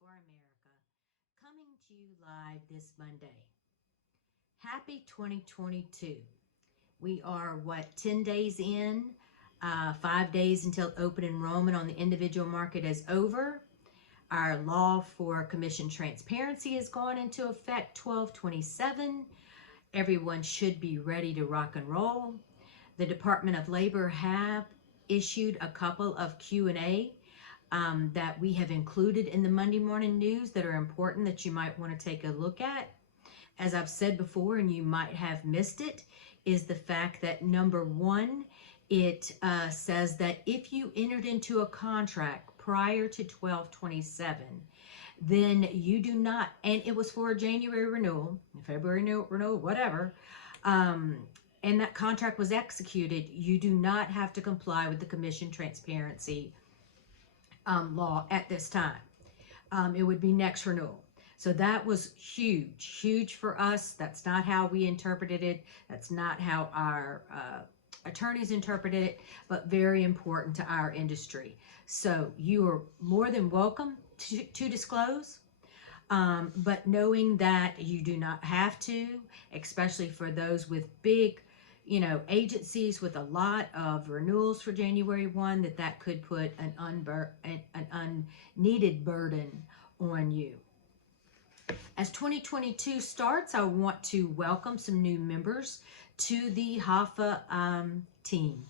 for America, coming to you live this Monday. Happy 2022. We are, 10 days in? 5 days until open enrollment on the individual market is over. Our law for commission transparency has gone into effect 12/27. Everyone should be ready to rock and roll. The Department of Labor have issued a couple of Q&A that we have included in the Monday morning news that are important that you might want to take a look at. As I've said before, and you might have missed it, is the fact that number one, it says that if you entered into a contract prior to 12/27, then you do not, and it was for a January renewal, February renewal, whatever, and that contract was executed, you do not have to comply with the commission transparency law at this time. It would be next renewal. So that was huge, huge for us. That's not how we interpreted it. That's not how our attorneys interpreted it, but very important to our industry. So you are more than welcome to disclose, but knowing that you do not have to, especially for those with big, agencies with a lot of renewals for January 1, that could put an unneeded burden on you. As 2022 starts, I want to welcome some new members to the HAFA team.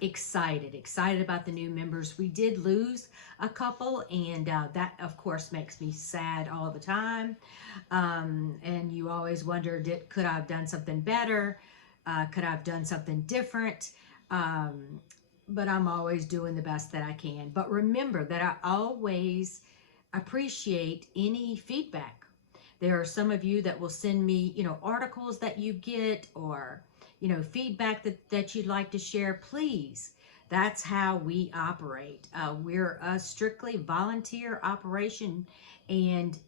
Excited about the new members. We did lose a couple, and that of course makes me sad all the time. And you always wonder, could I have done something better? Could I have done something different? But I'm always doing the best that I can. But remember that I always appreciate any feedback. There are some of you that will send me, articles that you get, or, feedback that you'd like to share. Please, that's how we operate. We're a strictly volunteer operation, and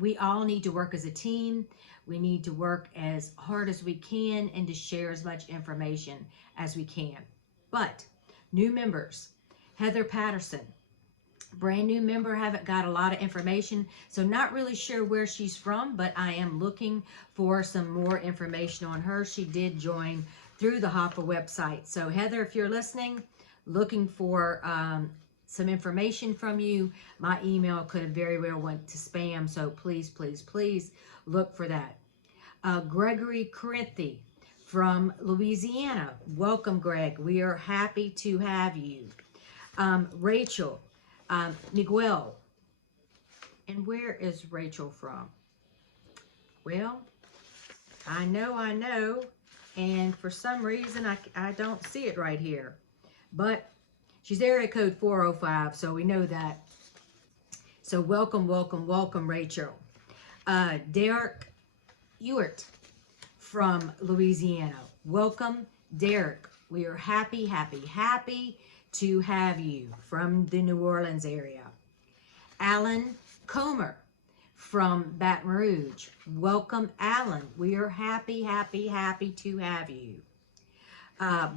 we all need to work as a team. We need to work as hard as we can and to share as much information as we can. But new members, Heather Patterson, brand new member, haven't got a lot of information, so not really sure where she's from, but I am looking for some more information on her. She did join through the HAFA website. So Heather, if you're listening, looking for some information from you. My email could have very well went to spam, so please look for that. Gregory Corinthi from Louisiana. Welcome, Greg. We are happy to have you. Rachel Miguel. And where is Rachel from? Well, I know, and for some reason I don't see it right here. But she's area code 405, so we know that. So welcome, Rachel. Derek Ewert from Louisiana. Welcome, Derek. We are happy to have you from the New Orleans area. Alan Comer from Baton Rouge. Welcome, Alan. We are happy to have you.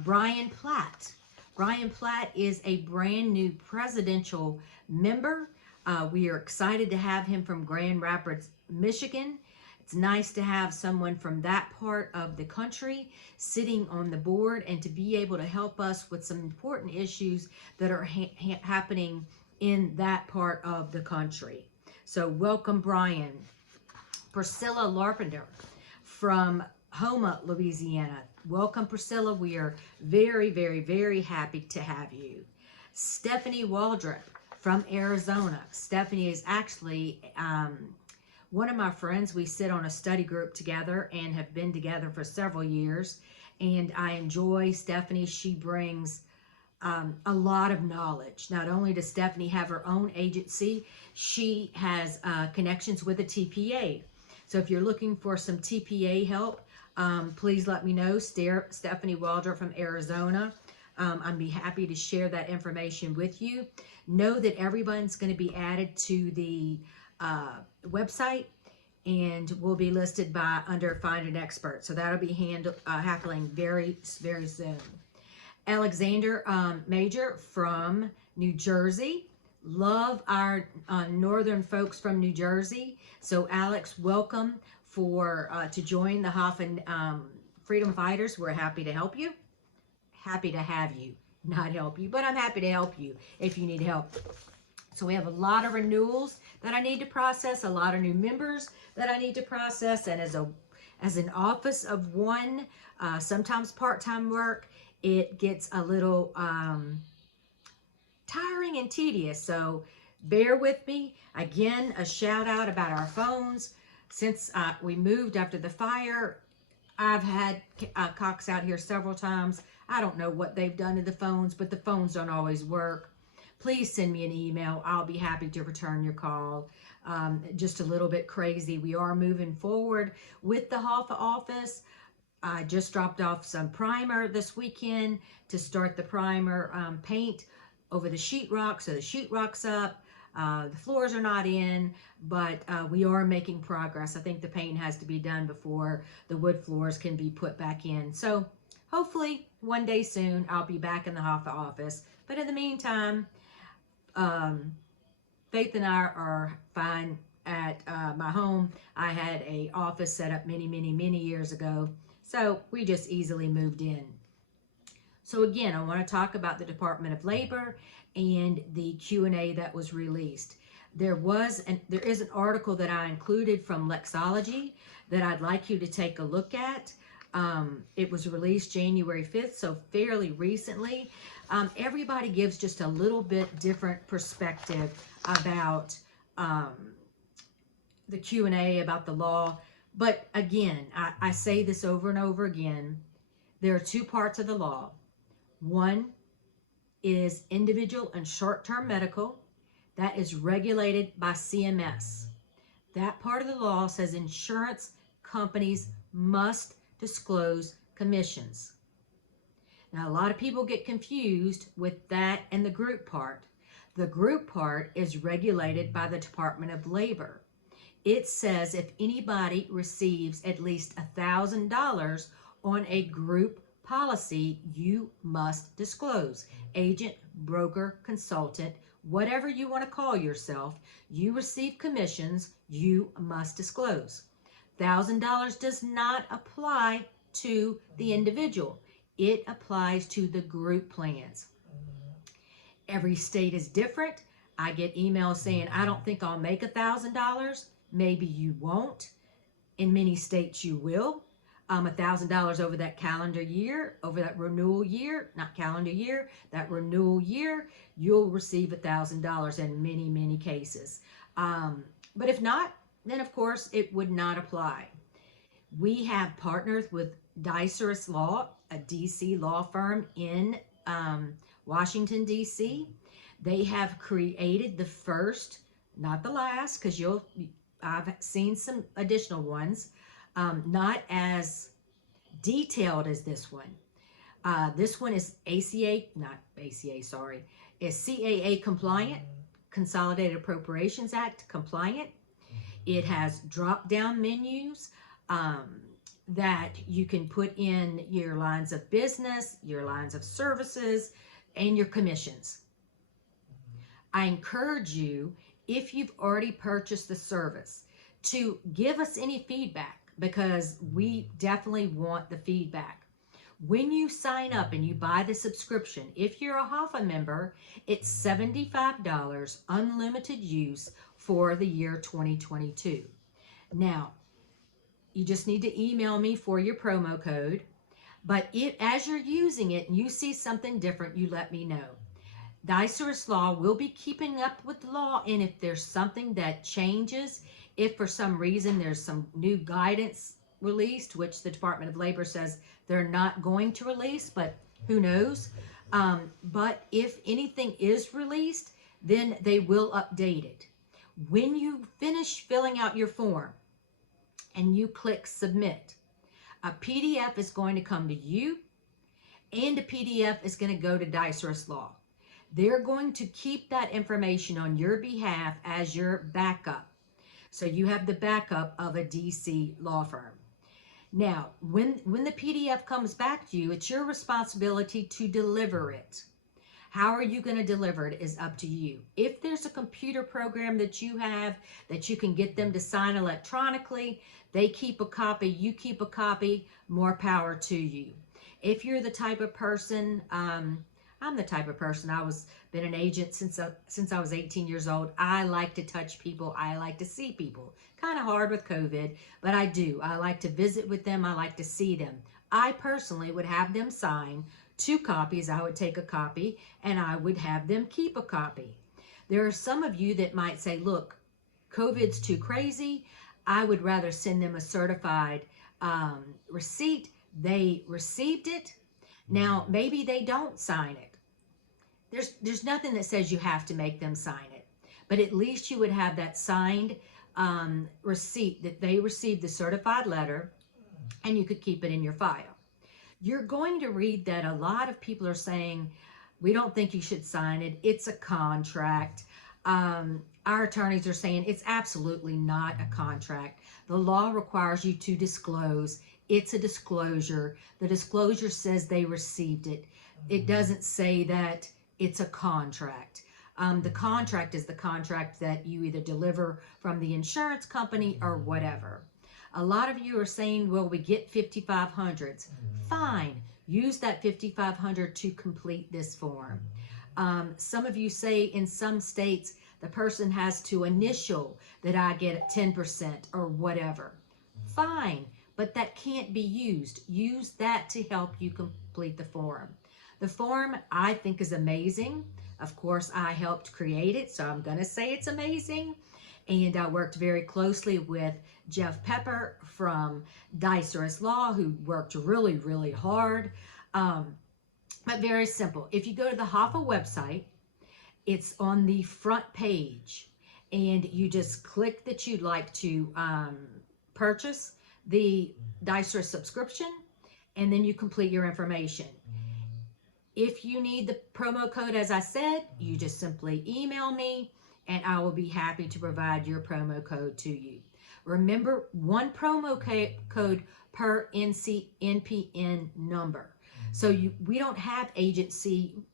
Brian Platt. Brian Platt is a brand new presidential member. We are excited to have him from Grand Rapids, Michigan. It's nice to have someone from that part of the country sitting on the board and to be able to help us with some important issues that are happening in that part of the country. So welcome, Brian. Priscilla Larpenter from Houma, Louisiana. Welcome, Priscilla. We are very happy to have you. Stephanie Waldrop from Arizona. Stephanie is actually one of my friends. We sit on a study group together and have been together for several years, and I enjoy Stephanie. She brings a lot of knowledge. Not only does Stephanie have her own agency, she has connections with a TPA. So if you're looking for some TPA help, please let me know. Stephanie Waldrop from Arizona. I'd be happy to share that information with you. Know that everyone's going to be added to the website and will be listed under Find an Expert. So that'll be happening very soon. Alexander Major from New Jersey. Love our northern folks from New Jersey. So Alex, welcome to join the HAFA Freedom Fighters. We're happy to help you. Happy to have you. Not help you, but I'm happy to help you if you need help. So we have a lot of renewals that I need to process, a lot of new members that I need to process, and as an office of one, sometimes part-time work, it gets a little tiring and tedious. So bear with me. Again, a shout out about our phones. Since we moved after the fire, I've had Cox out here several times. I don't know what they've done to the phones, but the phones don't always work. Please send me an email. I'll be happy to return your call. Just a little bit crazy. We are moving forward with the HAFA office. I just dropped off some primer this weekend to start the primer paint over the sheetrock. So the sheetrock's up. The floors are not in, but we are making progress. I think the paint has to be done before the wood floors can be put back in. So hopefully one day soon I'll be back in the HAFA office. But in the meantime, Faith and I are fine at my home. I had an office set up many years ago. So we just easily moved in. So again, I want to talk about the Department of Labor and the Q&A that was released. There is an article that I included from Lexology that I'd like you to take a look at. It was released January 5th, so fairly recently. Everybody gives just a little bit different perspective about the Q&A, about the law. But again, I say this over and over again. There are two parts of the law. One is individual and short-term medical. That is regulated by CMS. That part of the law says insurance companies must disclose commissions. Now, a lot of people get confused with that and the group part. The group part is regulated by the Department of Labor. It says if anybody receives at least $1,000 on a group policy, you must disclose. Agent, broker, consultant, whatever you want to call yourself, you receive commissions, you must disclose. $1,000 does not apply to the individual. It applies to the group plans. Every state is different. I get emails saying, I don't think I'll make $1,000. Maybe you won't. In many states you will. $1,000 over that calendar year, over that renewal year, not calendar year, that renewal year, you'll receive $1,000 in many cases. But if not, then of course it would not apply. We have partnered with Dicerus Law, a DC law firm in Washington, DC. They have created the first, not the last, because I've seen some additional ones, not as detailed as this one. This one is is CAA compliant, Consolidated Appropriations Act compliant. It has drop-down menus that you can put in your lines of business, your lines of services, and your commissions. I encourage you, if you've already purchased the service, to give us any feedback, because we definitely want the feedback. When you sign up and you buy the subscription, if you're a HAFA member, it's $75 unlimited use for the year 2022. Now, you just need to email me for your promo code, but as you're using it and you see something different, you let me know. Dicerus Law will be keeping up with the law, and if there's something that changes, if for some reason there's some new guidance released, which the Department of Labor says they're not going to release, but who knows? But if anything is released, then they will update it. When you finish filling out your form and you click submit, a PDF is going to come to you, and a PDF is going to go to Dicerus Law. They're going to keep that information on your behalf as your backup. So you have the backup of a DC law firm. Now, when the PDF comes back to you, it's your responsibility to deliver it. How are you going to deliver it is up to you. If there's a computer program that you have that you can get them to sign electronically, they keep a copy, you keep a copy, more power to you. If you're the type of person, I'm the type of person, been an agent since I was 18 years old. I like to touch people. I like to see people. Kind of hard with COVID, but I do. I like to visit with them. I like to see them. I personally would have them sign 2 copies. I would take a copy and I would have them keep a copy. There are some of you that might say, look, COVID's too crazy. I would rather send them a certified receipt. They received it. Now, maybe they don't sign it. There's nothing that says you have to make them sign it, but at least you would have that signed receipt that they received the certified letter, and you could keep it in your file. You're going to read that a lot of people are saying, we don't think you should sign it. It's a contract. Our attorneys are saying it's absolutely not a contract. The law requires you to disclose. It's a disclosure. The disclosure says they received it. It doesn't say that it's a contract. The contract is the contract that you either deliver from the insurance company or whatever. A lot of you are saying, well, we get 5,500s. Fine. Use that 5,500 to complete this form. Some of you say in some states, the person has to initial that I get 10% or whatever. Fine, but that can't be used. Use that to help you complete the form. The form I think is amazing. Of course, I helped create it, so I'm going to say it's amazing. And I worked very closely with Jeff Pepper from Dicerus Law, who worked really, really hard. But very simple. If you go to the HAFA website, it's on the front page, and you just click that you'd like to purchase the Dicerus subscription, and then you complete your information. If you need the promo code, as I said, you just simply email me, and I will be happy to provide your promo code to you. Remember, 1 promo code per NPN number. So we don't have agency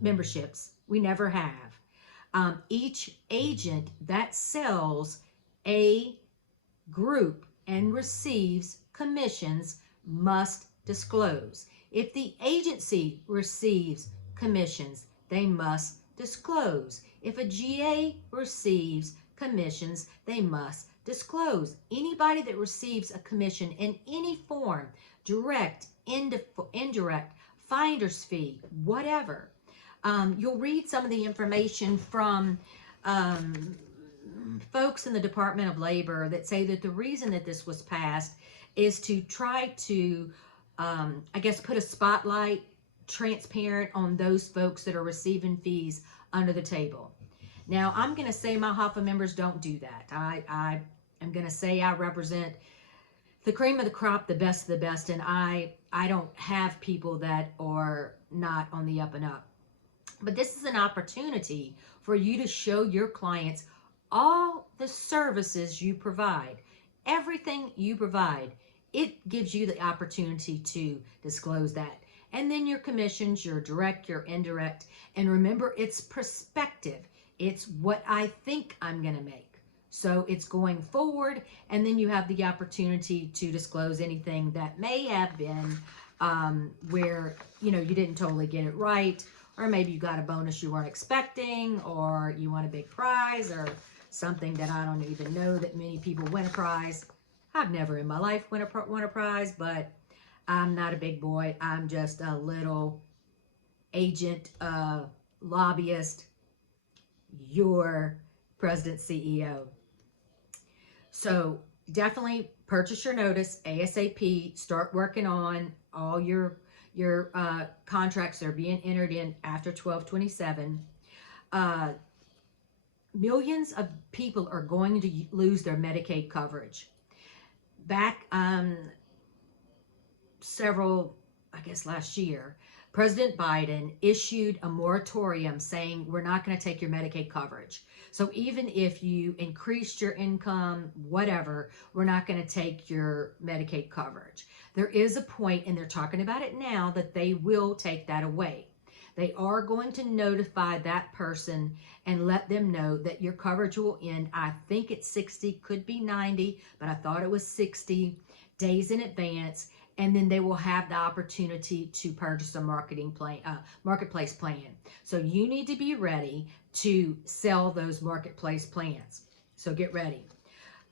memberships. We never have. Each agent that sells a group and receives commissions must disclose. If the agency receives commissions, they must disclose. If a GA receives commissions, they must disclose. Anybody that receives a commission in any form, direct, indirect, finder's fee, whatever, you'll read some of the information from folks in the Department of Labor that say that the reason that this was passed is to try to, I guess, put a spotlight transparent on those folks that are receiving fees under the table. Now, I'm going to say my HAFA members don't do that. I am going to say I represent the cream of the crop, the best of the best, and I don't have people that are not on the up and up. But this is an opportunity for you to show your clients all the services you provide, everything you provide. It gives you the opportunity to disclose that. And then your commissions, your direct, your indirect. And remember, it's perspective. It's what I think I'm going to make. So it's going forward, and then you have the opportunity to disclose anything that may have been where, you didn't totally get it right, or maybe you got a bonus you weren't expecting, or you won a big prize, or something that I don't even know that many people win a prize. I've never in my life won a prize, but I'm not a big boy. I'm just a little agent, lobbyist, your president, CEO. So definitely purchase your notice ASAP. Start working on all your contracts that are being entered in after 12/27. Millions of people are going to lose their Medicaid coverage. Back last year, President Biden issued a moratorium saying we're not going to take your Medicaid coverage. So even if you increased your income, whatever, we're not going to take your Medicaid coverage. There is a point, and they're talking about it now, that they will take that away. They are going to notify that person and let them know that your coverage will end. I think it's 60, could be 90, but I thought it was 60 days in advance. And then they will have the opportunity to purchase a marketplace plan. So you need to be ready to sell those marketplace plans. So get ready.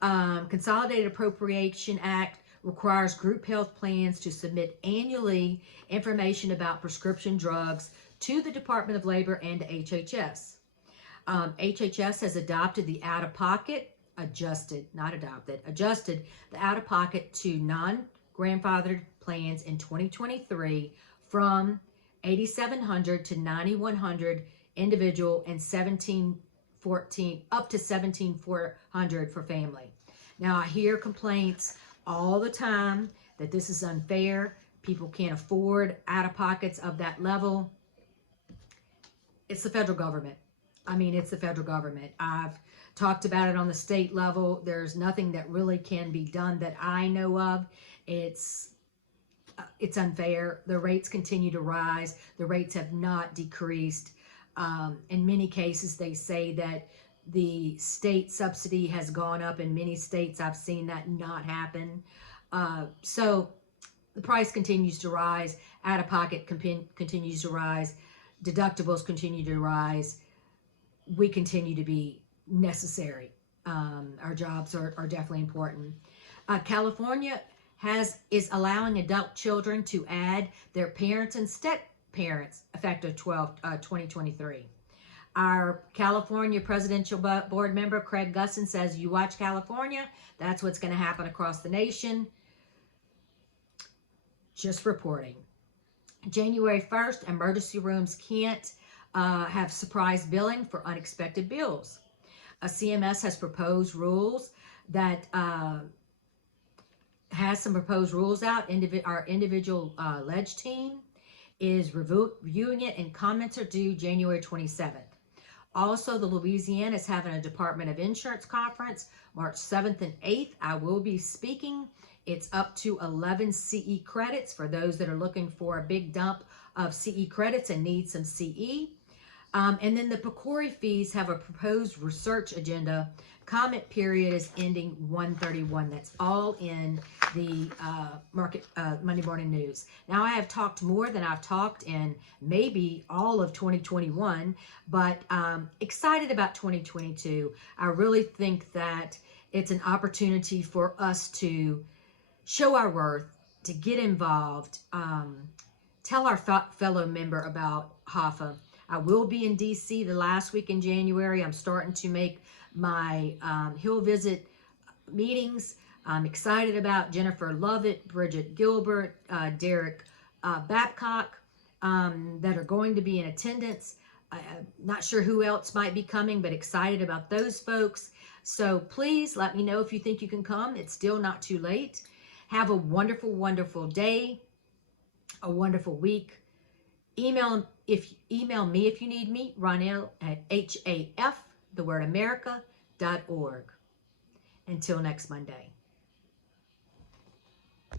Consolidated Appropriation Act requires group health plans to submit annually information about prescription drugs to the Department of Labor and HHS. HHS has adopted the adjusted the out-of-pocket to non-grandfathered plans in 2023 from $8,700 to $9,100 individual and $1,714 up to $17,400 for family. Now I hear complaints all the time that this is unfair. People can't afford out-of-pockets of that level. It's the federal government. I mean, it's the federal government. I've talked about it on the state level. There's nothing that really can be done that I know of. It's unfair. The rates continue to rise. The rates have not decreased. In many cases, they say that the state subsidy has gone up. In many states, I've seen that not happen. So the price continues to rise. Out-of-pocket continues to rise. Deductibles continue to rise. We continue to be necessary. Our jobs are definitely important. California is allowing adult children to add their parents and step-parents effective 2023. Our California Presidential Board member, Craig Gusson, says, you watch California, that's what's going to happen across the nation. Just reporting. January 1st, emergency rooms can't have surprise billing for unexpected bills. CMS has proposed rules that has some proposed rules out. Our individual ledge team is reviewing it, and comments are due January 27th. Also, the Louisiana is having a Department of Insurance conference March 7th and 8th. I will be speaking. It's up to 11 CE credits for those that are looking for a big dump of CE credits and need some CE. And then the PCORI fees have a proposed research agenda. Comment period is ending 1/31. That's all in the Monday Morning News. Now, I have talked more than I've talked in maybe all of 2021, but excited about 2022. I really think that it's an opportunity for us to show our worth, to get involved, tell our fellow member about HAFA. I will be in DC the last week in January. I'm starting to make my Hill Visit meetings. I'm excited about Jennifer Lovett, Bridget Gilbert, Derek Babcock that are going to be in attendance. Not sure who else might be coming, but excited about those folks. So please let me know if you think you can come. It's still not too late. Have a wonderful, wonderful day, a wonderful week. Email me if you need me, Ronell at HAF, the word America.org. Until next Monday.